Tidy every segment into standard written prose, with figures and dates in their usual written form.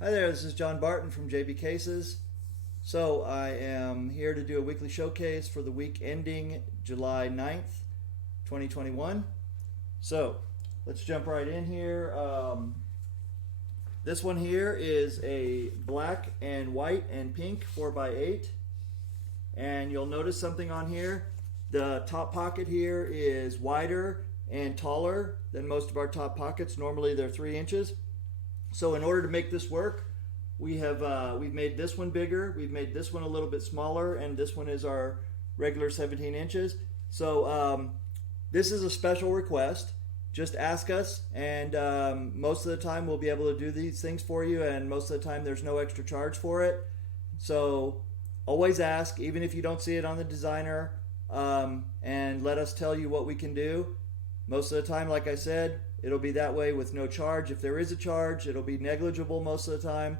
Hi there, this is John Barton from JB Cases. So I am here to do a weekly showcase for the week ending July 9th, 2021. So let's jump right in here. This one here is a black and white and pink 4x8. And you'll notice something on here. The top pocket here is wider and taller than most of our top pockets. Normally they're 3 inches. So in order to make this work, we've made this one bigger, we've made this one a little bit smaller, and this one is our regular 17 inches. So this is a special request. Just ask us, and most of the time we'll be able to do these things for you, and most of the time there's no extra charge for it. So always ask, even if you don't see it on the designer, and let us tell you what we can do. Most of the time, like I said, it'll be that way with no charge. If there is a charge, it'll be negligible most of the time.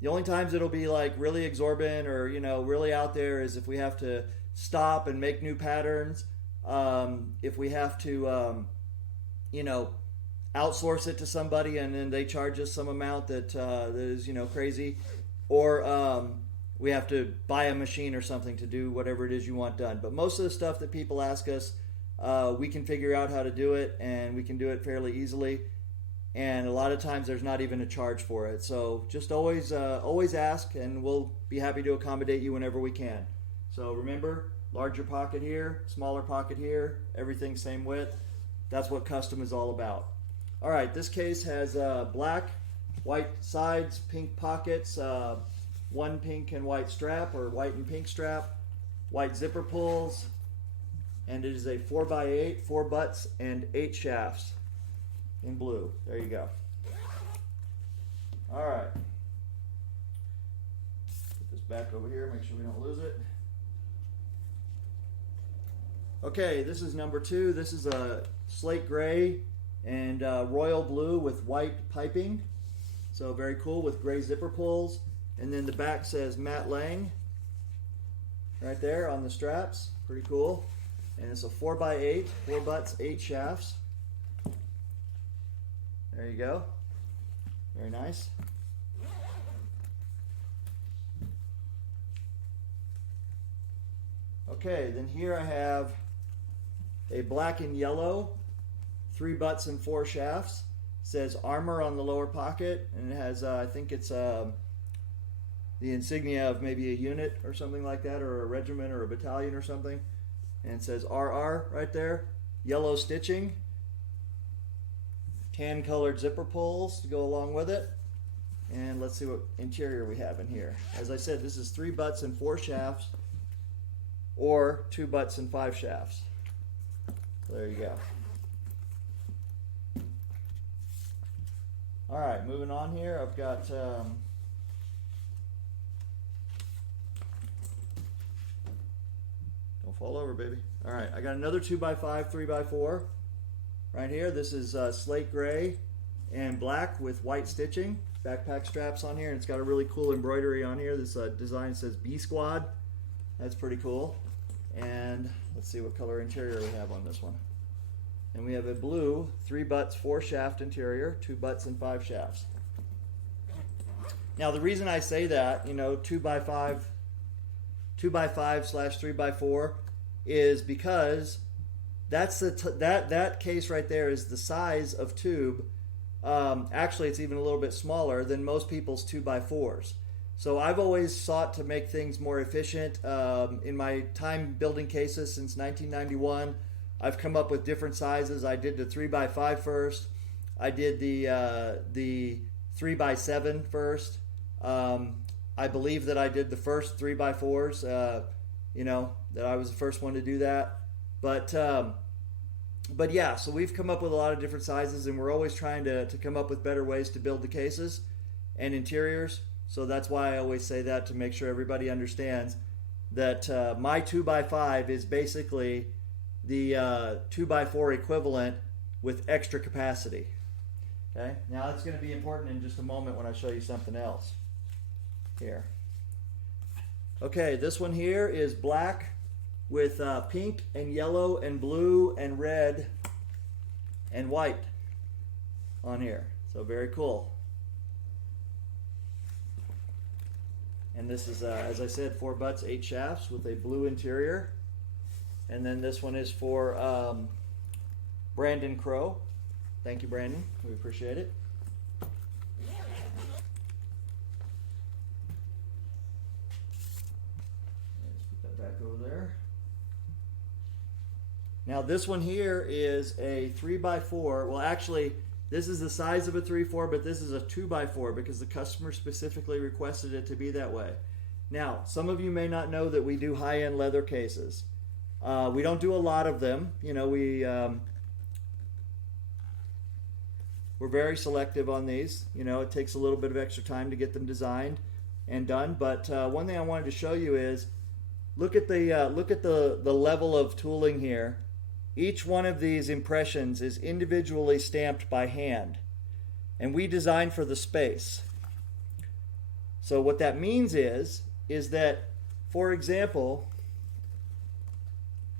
The only times it'll be like really exorbitant or really out there is if we have to stop and make new patterns. If we have to outsource it to somebody and then they charge us some amount that is crazy, or we have to buy a machine or something to do whatever it is you want done. But most of the stuff that people ask us, we can figure out how to do it, and we can do it fairly easily. And a lot of times there's not even a charge for it. So just always ask, and we'll be happy to accommodate you whenever we can. So remember, larger pocket here, smaller pocket here, everything same width. That's what custom is all about. All right, this case has black, white sides, pink pockets, one pink and white strap, or white and pink strap, white zipper pulls, and it is a 4x8, 4 butts and 8 shafts in blue. There you go. All right. Put this back over here, make sure we don't lose it. Okay, this is number 2. This is a slate gray and royal blue with white piping. So very cool with gray zipper pulls. And then the back says Matt Lang right there on the straps. Pretty cool. And it's a 4x8, 4 butts, 8 shafts. There you go. Very nice. Okay, then here I have a black and yellow, 3 butts and 4 shafts. It says Armor on the lower pocket, and it has, I think it's the insignia of maybe a unit or something like that, or a regiment or a battalion or something. And it says RR right there. Yellow stitching. Tan colored zipper pulls to go along with it. And let's see what interior we have in here. As I said, this is 3 butts and 4 shafts, or 2 butts and 5 shafts. There you go. All right, moving on here. I've got don't fall over, baby. All right, I got another 2x5, 3x4 right here. This is slate gray and black with white stitching. Backpack straps on here, and it's got a really cool embroidery on here. This design says B Squad. That's pretty cool. And let's see what color interior we have on this one. And we have a blue 3 butts, 4 shaft interior, 2 butts and 5 shafts. Now the reason I say that, 2x5 slash 3x4 is because that's that case right there is the size of tube. Actually, it's even a little bit smaller than most people's 2x4s. So I've always sought to make things more efficient. In my time building cases since 1991, I've come up with different sizes. I did the 3x5 first. I did the 3x7 first. I believe that I did the first 3x4s. That I was the first one to do that. But yeah, so we've come up with a lot of different sizes, and we're always trying to come up with better ways to build the cases and interiors. So that's why I always say that, to make sure everybody understands that my 2x5 is basically the 2x4 equivalent with extra capacity. Okay, now that's going to be important in just a moment when I show you something else here. Okay, this one here is black with pink and yellow and blue and red and white on here. So very cool. And this is, as I said, 4 butts, 8 shafts with a blue interior. And then this one is for Brandon Crow. Thank you, Brandon. We appreciate it. Let's put that back over there. Now this one here is a 3x4. Well, actually, this is the size of a 3x4, but this is a 2x4 because the customer specifically requested it to be that way. Now, some of you may not know that we do high-end leather cases. We don't do a lot of them. You know, we're very selective on these. You know, it takes a little bit of extra time to get them designed and done. But one thing I wanted to show you is look at the level of tooling here. Each one of these impressions is individually stamped by hand, and we design for the space. So what that means is that, for example,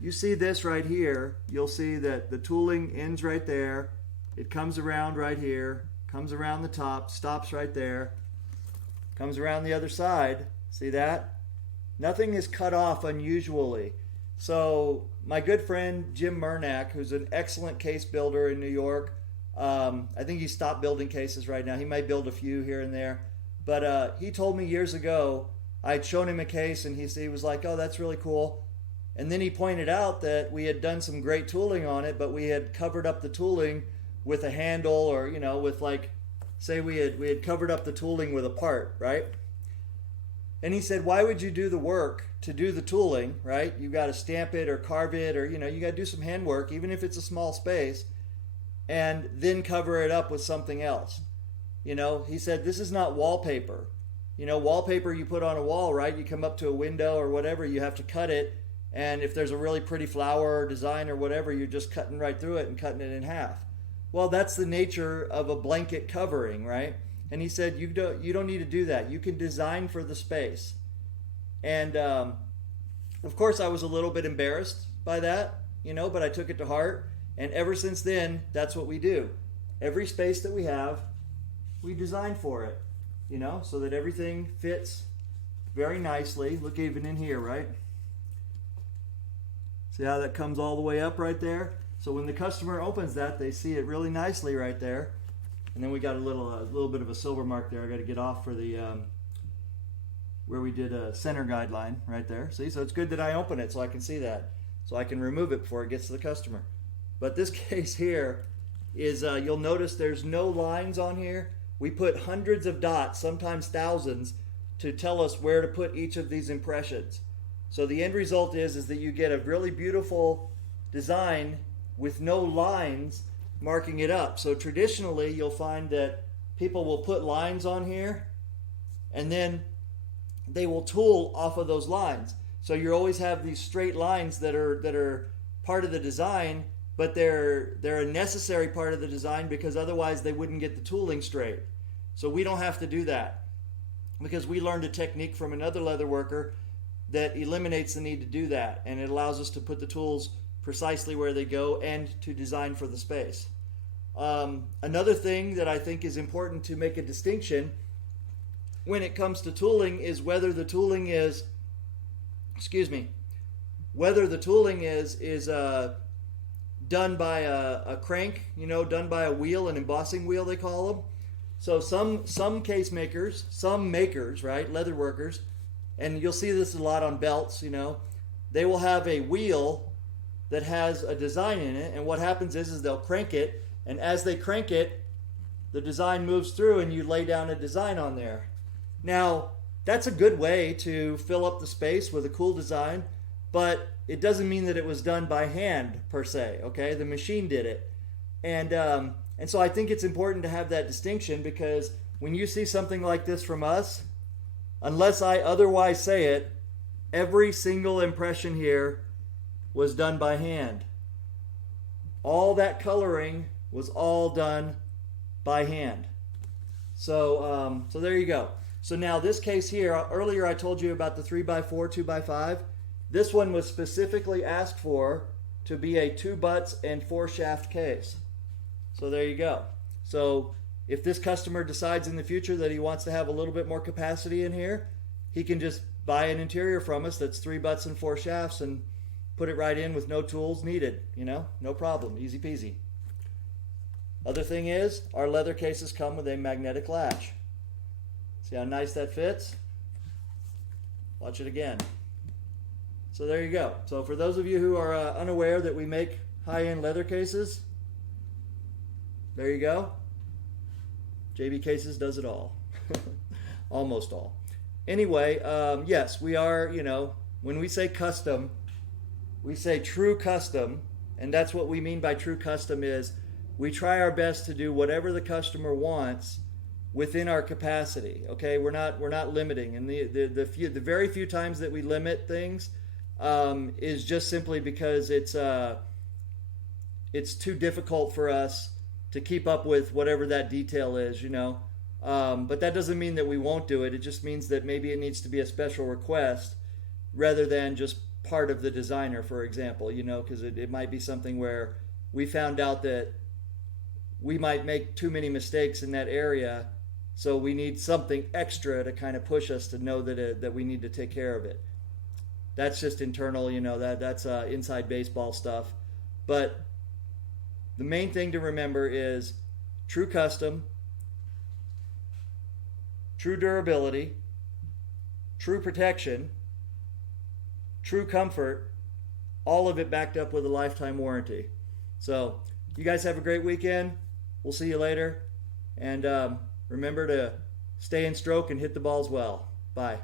you see this right here, you'll see that the tooling ends right there, it comes around right here, comes around the top, stops right there, comes around the other side, see that? Nothing is cut off unusually. So my good friend Jim Murnack, who's an excellent case builder in New York, I think he stopped building cases right now. He might build a few here and there. But he told me years ago, I'd shown him a case and he was like, oh, that's really cool. And then he pointed out that we had done some great tooling on it, but we had covered up the tooling with a handle, or, you know, with, like, say we had covered up the tooling with a part, right? And he said, why would you do the work to do the tooling, right? You got to stamp it or carve it, or, you know, you got to do some handwork, even if it's a small space, and then cover it up with something else. You know, he said, this is not wallpaper. You know, wallpaper you put on a wall, right? You come up to a window or whatever, you have to cut it, and if there's a really pretty flower or design or whatever, you're just cutting right through it and cutting it in half. Well, that's the nature of a blanket covering, right? And he said, you don't need to do that. You can design for the space. And of course, I was a little bit embarrassed by that, you know, but I took it to heart. And ever since then, that's what we do. Every space that we have, we design for it, you know, so that everything fits very nicely. Look, even in here, right? See how that comes all the way up right there? So when the customer opens that, they see it really nicely right there. And then we got a little bit of a silver mark there. I got to get off for the where we did a center guideline right there. See, so it's good that I open it so I can see that, so I can remove it before it gets to the customer. But this case here is you'll notice there's no lines on here. We put hundreds of dots, sometimes thousands, to tell us where to put each of these impressions. So the end result is that you get a really beautiful design with no lines marking it up. So traditionally you'll find that people will put lines on here and then they will tool off of those lines. So you always have these straight lines that are part of the design, but they're a necessary part of the design because otherwise they wouldn't get the tooling straight. So we don't have to do that because we learned a technique from another leather worker that eliminates the need to do that, and it allows us to put the tools precisely where they go and to design for the space. Another thing that I think is important to make a distinction when it comes to tooling is whether the tooling is, done by a crank, you know, done by a wheel, an embossing wheel they call them. So some case makers, some makers, right, leather workers, and you'll see this a lot on belts, you know, they will have a wheel that has a design in it, and what happens is they'll crank it, and as they crank it, the design moves through and you lay down a design on there. Now, that's a good way to fill up the space with a cool design, but it doesn't mean that it was done by hand per se, okay? The machine did it. And so I think it's important to have that distinction, because when you see something like this from us, unless I otherwise say it, every single impression here was done by hand. All that coloring was all done by hand. So there you go. So now this case here, earlier I told you about the 3x4, 2x5. This one was specifically asked for to be a 2 butts and 4 shaft case. So there you go. So if this customer decides in the future that he wants to have a little bit more capacity in here, he can just buy an interior from us that's 3 butts and 4 shafts and put it right in with no tools needed, no problem, easy peasy. Other thing is, our leather cases come with a magnetic latch. See how nice that fits? Watch it again. So there you go. So for those of you who are unaware that we make high-end leather cases, there you go. JB Cases does it all. Almost all. Anyway, yes, we are, when we say custom, we say true custom, and that's what we mean by true custom is we try our best to do whatever the customer wants within our capacity. Okay, we're not limiting, and the very few times that we limit things is just simply because it's too difficult for us to keep up with whatever that detail is, but that doesn't mean that we won't do it. It just means that maybe it needs to be a special request rather than just part of the designer, for example, because it might be something where we found out that we might make too many mistakes in that area, so we need something extra to kind of push us to know that we need to take care of it. That's just internal, that's inside baseball stuff. But the main thing to remember is true custom, true durability, true protection, true comfort, all of it backed up with a lifetime warranty. So you guys have a great weekend. We'll see you later. And remember to stay in stroke and hit the balls well. Bye.